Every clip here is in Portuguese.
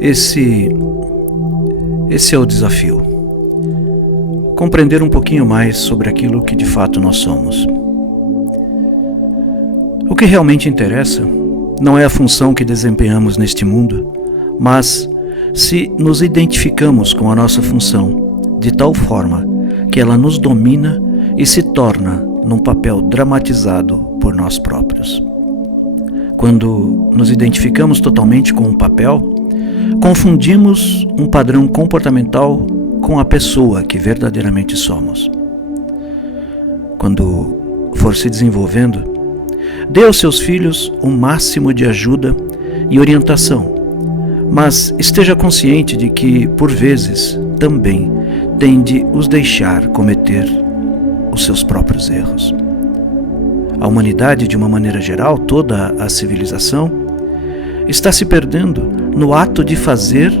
Esse é o desafio. Compreender um pouquinho mais sobre aquilo que de fato nós somos. O que realmente interessa não é a função que desempenhamos neste mundo, mas se nos identificamos com a nossa função de tal forma que ela nos domina e se torna num papel dramatizado por nós próprios. Quando nos identificamos totalmente com um papel, confundimos um padrão comportamental com a pessoa que verdadeiramente somos. Quando for se desenvolvendo, dê aos seus filhos o máximo de ajuda e orientação, mas esteja consciente de que, por vezes, também tem de os deixar cometer os seus próprios erros. A humanidade, de uma maneira geral, toda a civilização, está se perdendo no ato de fazer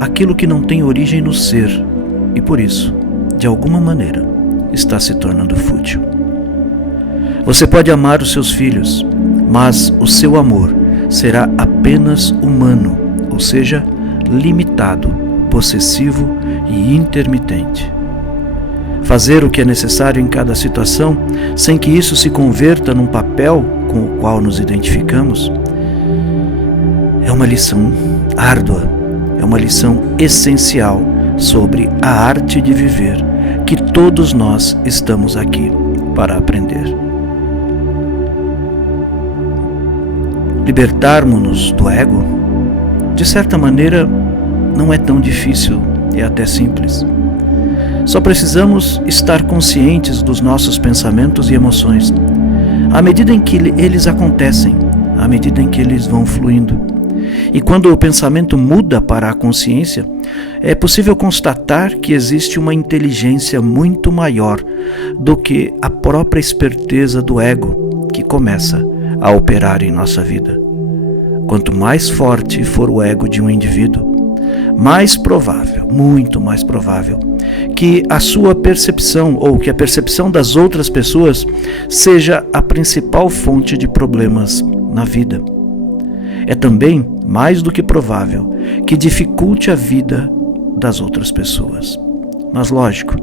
aquilo que não tem origem no ser e, por isso, de alguma maneira, está se tornando fútil. Você pode amar os seus filhos, mas o seu amor será apenas humano, ou seja, limitado, possessivo e intermitente. Fazer o que é necessário em cada situação, sem que isso se converta num papel com o qual nos identificamos, é uma lição árdua, é uma lição essencial sobre a arte de viver que todos nós estamos aqui para aprender. Libertarmos-nos do ego, de certa maneira, não é tão difícil, é até simples. Só precisamos estar conscientes dos nossos pensamentos e emoções, à medida em que eles acontecem, à medida em que eles vão fluindo. E quando o pensamento muda para a consciência, é possível constatar que existe uma inteligência muito maior do que a própria esperteza do ego que começa a operar em nossa vida. Quanto mais forte for o ego de um indivíduo, mais provável, muito mais provável, que a sua percepção ou que a percepção das outras pessoas seja a principal fonte de problemas na vida. É também mais do que provável que dificulte a vida das outras pessoas. Mas lógico,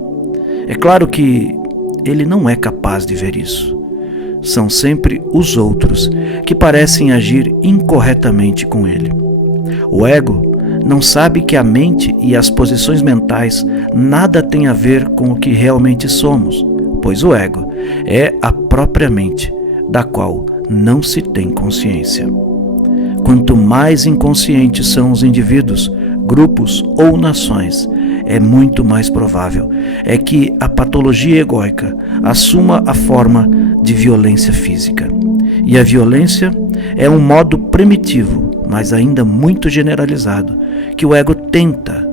é claro que ele não é capaz de ver isso. São sempre os outros que parecem agir incorretamente com ele. O ego não sabe que a mente e as posições mentais nada têm a ver com o que realmente somos, pois o ego é a própria mente, da qual não se tem consciência. Quanto mais inconscientes são os indivíduos, grupos ou nações, é muito mais provável que a patologia egóica assuma a forma de violência física. E a violência é um modo primitivo, mas ainda muito generalizado, que o ego tenta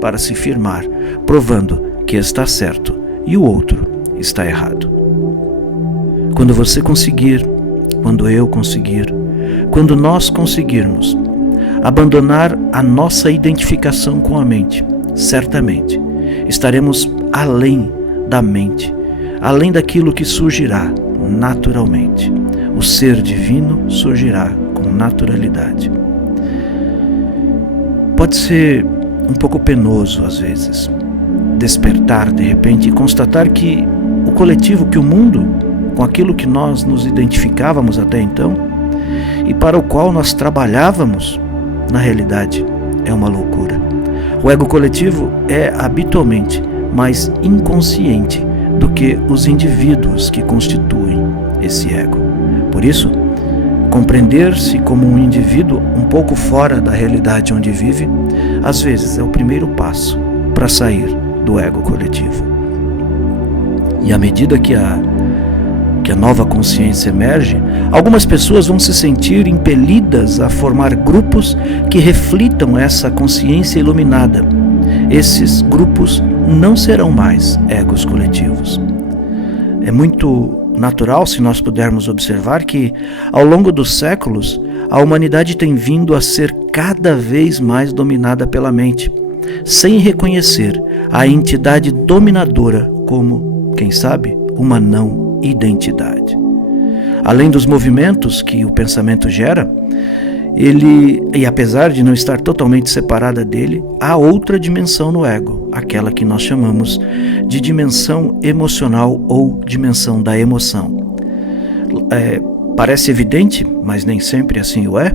para se firmar, provando que está certo e o outro está errado. Quando você conseguir, quando eu conseguir, quando nós conseguirmos abandonar a nossa identificação com a mente, certamente estaremos além da mente, além daquilo que surgirá naturalmente. O ser divino surgirá com naturalidade. Pode ser um pouco penoso às vezes despertar de repente e constatar que o coletivo, que o mundo, com aquilo que nós nos identificávamos até então e para o qual nós trabalhávamos, na realidade é uma loucura. O ego coletivo é habitualmente mais inconsciente do que os indivíduos que constituem esse ego. Por isso, compreender-se como um indivíduo um pouco fora da realidade onde vive, às vezes é o primeiro passo para sair do ego coletivo. E à medida que a nova consciência emerge, algumas pessoas vão se sentir impelidas a formar grupos que reflitam essa consciência iluminada. Esses grupos não serão mais egos coletivos. É muito natural, se nós pudermos observar, que ao longo dos séculos a humanidade tem vindo a ser cada vez mais dominada pela mente, sem reconhecer a entidade dominadora como, quem sabe, uma não identidade. Além dos movimentos que o pensamento gera, e apesar de não estar totalmente separada dele, há outra dimensão no ego, aquela que nós chamamos de dimensão emocional ou dimensão da emoção. Parece evidente, mas nem sempre assim o é,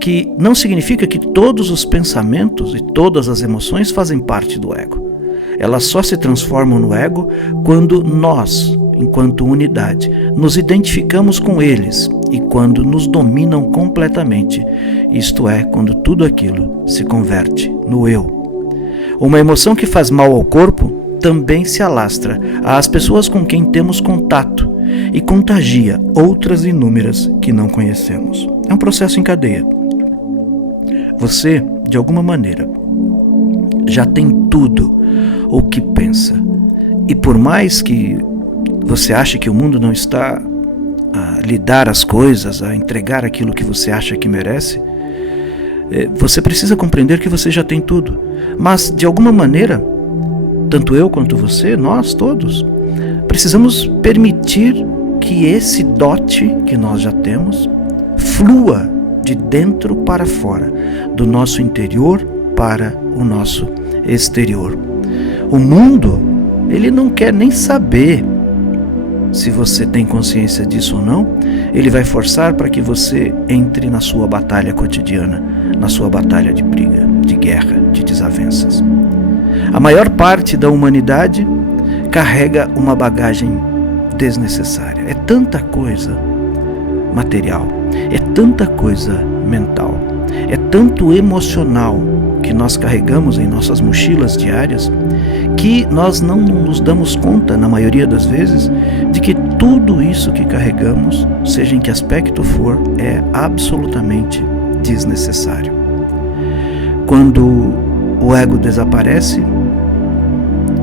que não significa que todos os pensamentos e todas as emoções fazem parte do ego. Elas só se transformam no ego quando nós, enquanto unidade, nos identificamos com eles e quando nos dominam completamente, isto é, quando tudo aquilo se converte no eu. Uma emoção que faz mal ao corpo também se alastra às pessoas com quem temos contato e contagia outras inúmeras que não conhecemos. É um processo em cadeia. Você, de alguma maneira, já tem tudo o que pensa. E por mais que você ache que o mundo não está a lhe dar as coisas, a entregar aquilo que você acha que merece, você precisa compreender que você já tem tudo. Mas, de alguma maneira, tanto eu quanto você, nós todos, precisamos permitir que esse dote que nós já temos flua de dentro para fora, do nosso interior para o nosso exterior. O mundo, ele não quer nem saber se você tem consciência disso ou não. Ele vai forçar para que você entre na sua batalha cotidiana, na sua batalha de briga, de guerra, de desavenças. A maior parte da humanidade carrega uma bagagem desnecessária. É tanta coisa material, é tanta coisa mental, é tanto emocional que nós carregamos em nossas mochilas diárias, que nós não nos damos conta, na maioria das vezes, de que tudo isso que carregamos, seja em que aspecto for, é absolutamente desnecessário. Quando o ego desaparece,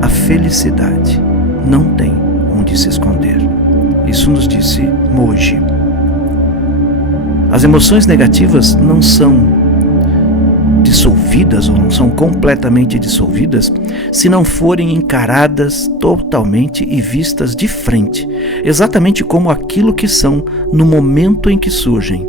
a felicidade não tem onde se esconder. Isso nos disse Moji. As emoções negativas não são dissolvidas ou não são completamente dissolvidas se não forem encaradas totalmente e vistas de frente, exatamente como aquilo que são no momento em que surgem.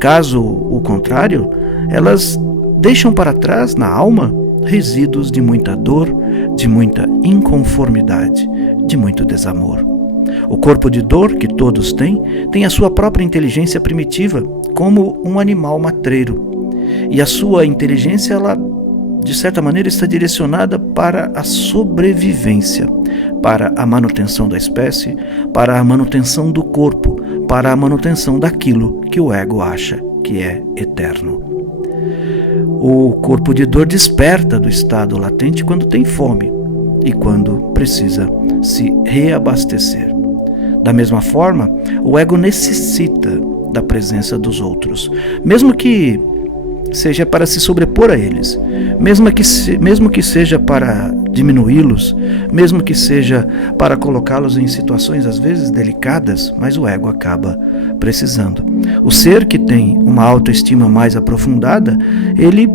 Caso o contrário, elas deixam para trás na alma resíduos de muita dor, de muita inconformidade, de muito desamor. O corpo de dor que todos têm tem a sua própria inteligência primitiva, como um animal matreiro. E a sua inteligência, ela, de certa maneira, está direcionada para a sobrevivência, para a manutenção da espécie, para a manutenção do corpo, para a manutenção daquilo que o ego acha que é eterno. O corpo de dor desperta do estado latente quando tem fome e quando precisa se reabastecer. Da mesma forma, o ego necessita da presença dos outros, mesmo que seja para se sobrepor a eles, mesmo que seja para diminuí-los, mesmo que seja para colocá-los em situações às vezes delicadas, mas o ego acaba precisando. O ser que tem uma autoestima mais aprofundada, ele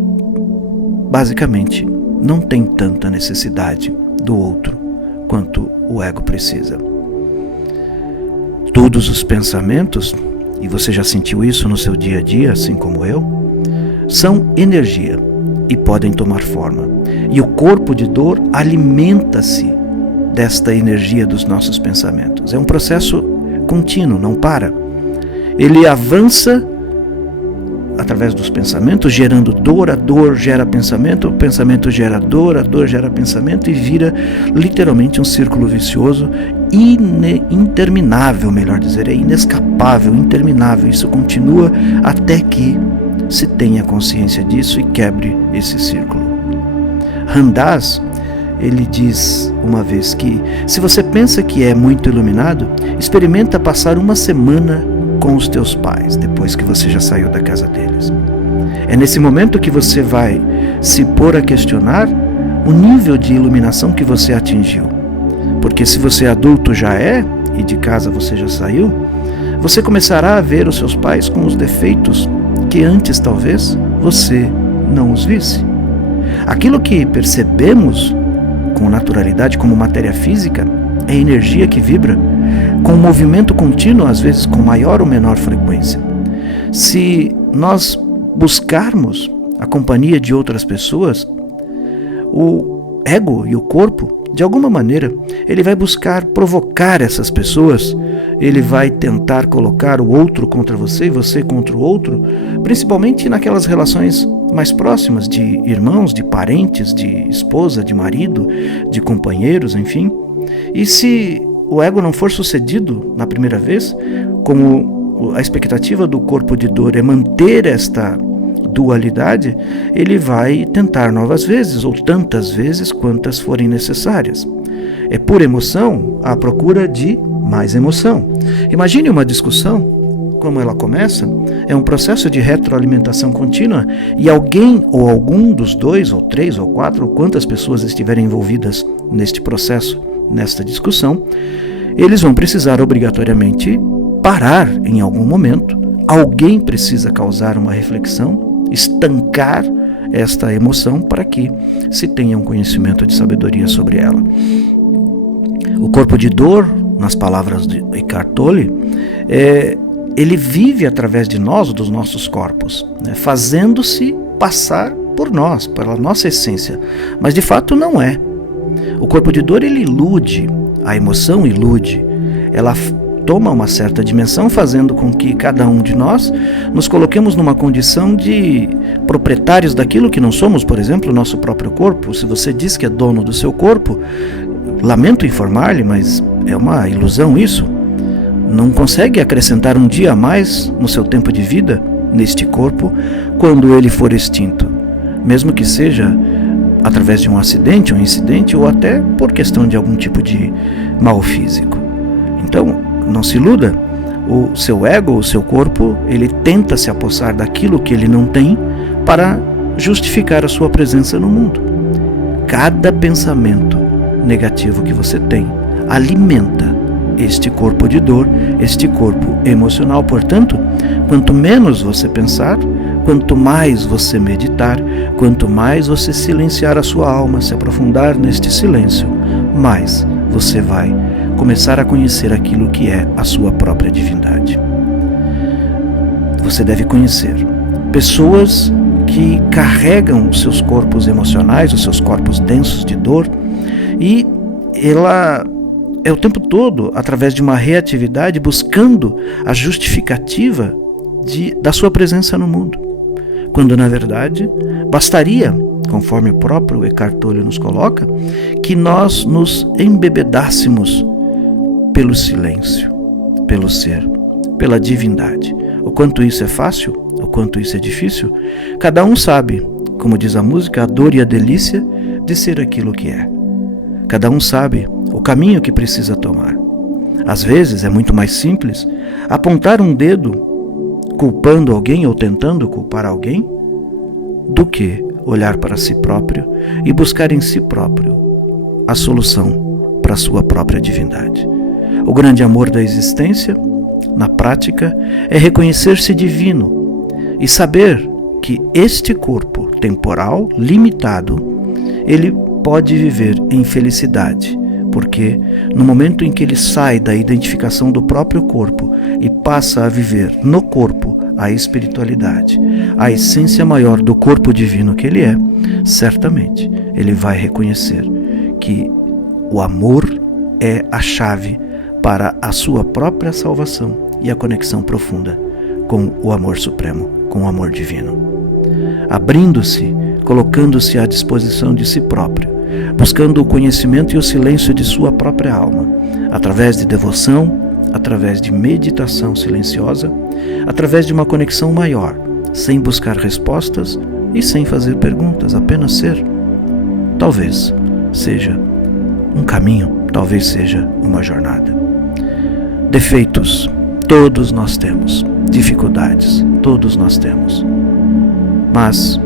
basicamente não tem tanta necessidade do outro quanto o ego precisa. Todos os pensamentos, e você já sentiu isso no seu dia a dia, assim como eu, são energia e podem tomar forma. E o corpo de dor alimenta-se desta energia dos nossos pensamentos. É um processo contínuo, não para. Ele avança através dos pensamentos, gerando dor, a dor gera pensamento, o pensamento gera dor, a dor gera pensamento e vira literalmente um círculo vicioso interminável, melhor dizer, é inescapável, interminável. Isso continua até que se tenha consciência disso e quebre esse círculo. Ramdas, ele diz uma vez que se você pensa que é muito iluminado, experimenta passar uma semana com os teus pais, depois que você já saiu da casa deles. É nesse momento que você vai se pôr a questionar o nível de iluminação que você atingiu. Porque se você adulto já é, e de casa você já saiu, você começará a ver os seus pais com os defeitos que antes talvez você não os visse. Aquilo que percebemos com naturalidade como matéria física é energia que vibra com movimento contínuo, às vezes com maior ou menor frequência. Se nós buscarmos a companhia de outras pessoas, o ego e o corpo, de alguma maneira, ele vai buscar provocar essas pessoas, ele vai tentar colocar o outro contra você e você contra o outro, principalmente naquelas relações mais próximas de irmãos, de parentes, de esposa, de marido, de companheiros, enfim. E se o ego não for sucedido na primeira vez, como a expectativa do corpo de dor é manter esta dualidade, ele vai tentar novas vezes, ou tantas vezes quantas forem necessárias. É pura emoção à procura de mais emoção. Imagine uma discussão, como ela começa, é um processo de retroalimentação contínua e alguém ou algum dos 2 ou 3 ou 4 ou quantas pessoas estiverem envolvidas neste processo, nesta discussão, eles vão precisar obrigatoriamente parar em algum momento. Alguém precisa causar uma reflexão, estancar esta emoção para que se tenha um conhecimento de sabedoria sobre ela. O corpo de dor, nas palavras de Eckhart Tolle, ele vive através de nós, dos nossos corpos, né, fazendo-se passar por nós, pela nossa essência, mas de fato não é. O corpo de dor, ele ilude, a emoção ilude, ela toma uma certa dimensão, fazendo com que cada um de nós nos coloquemos numa condição de proprietários daquilo que não somos, por exemplo, o nosso próprio corpo. Se você diz que é dono do seu corpo, lamento informar-lhe, mas é uma ilusão isso. Não consegue acrescentar um dia a mais no seu tempo de vida neste corpo quando ele for extinto, mesmo que seja através de um acidente, um incidente ou até por questão de algum tipo de mal físico. Então, não se iluda, o seu ego, o seu corpo, ele tenta se apossar daquilo que ele não tem para justificar a sua presença no mundo. Cada pensamento negativo que você tem alimenta este corpo de dor, este corpo emocional. Portanto, quanto menos você pensar, quanto mais você meditar, quanto mais você silenciar a sua alma, se aprofundar neste silêncio, mais você vai começar a conhecer aquilo que é a sua própria divindade. Você deve conhecer pessoas que carregam os seus corpos emocionais, os seus corpos densos de dor, e ela é o tempo todo, através de uma reatividade, buscando a justificativa da sua presença no mundo, quando na verdade bastaria, conforme o próprio Eckhart Tolle nos coloca, que nós nos embebedássemos pelo silêncio, pelo ser, pela divindade. O quanto isso é fácil, o quanto isso é difícil, cada um sabe, como diz a música, a dor e a delícia de ser aquilo que é. Cada um sabe o caminho que precisa tomar. Às vezes é muito mais simples apontar um dedo culpando alguém ou tentando culpar alguém do que olhar para si próprio e buscar em si próprio a solução para a sua própria divindade. O grande amor da existência, na prática, é reconhecer-se divino e saber que este corpo temporal, limitado, ele pode viver em felicidade, porque no momento em que ele sai da identificação do próprio corpo e passa a viver no corpo a espiritualidade, a essência maior do corpo divino que ele é, certamente ele vai reconhecer que o amor é a chave para a sua própria salvação e a conexão profunda com o amor supremo, com o amor divino. Abrindo-se, colocando-se à disposição de si próprio, buscando o conhecimento e o silêncio de sua própria alma, através de devoção, através de meditação silenciosa, através de uma conexão maior, sem buscar respostas e sem fazer perguntas, apenas ser. Talvez seja um caminho, talvez seja uma jornada. Defeitos, todos nós temos. Dificuldades, todos nós temos. Mas,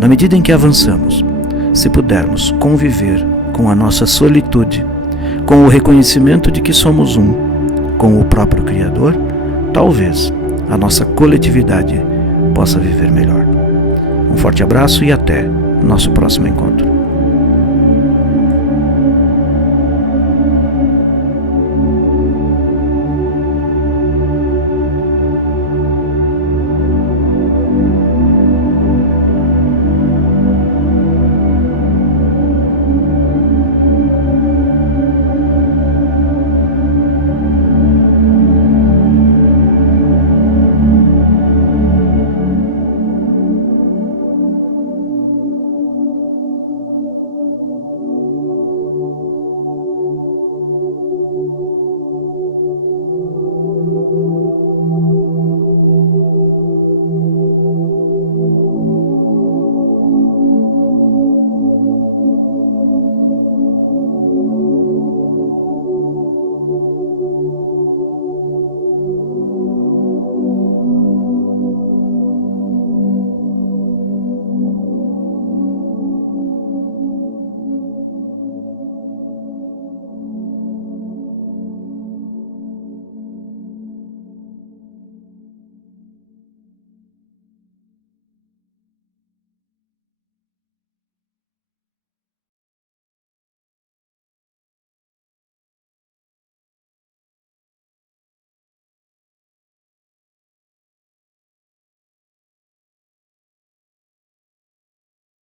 na medida em que avançamos, se pudermos conviver com a nossa solitude, com o reconhecimento de que somos um, com o próprio Criador, talvez a nossa coletividade possa viver melhor. Um forte abraço e até nosso próximo encontro.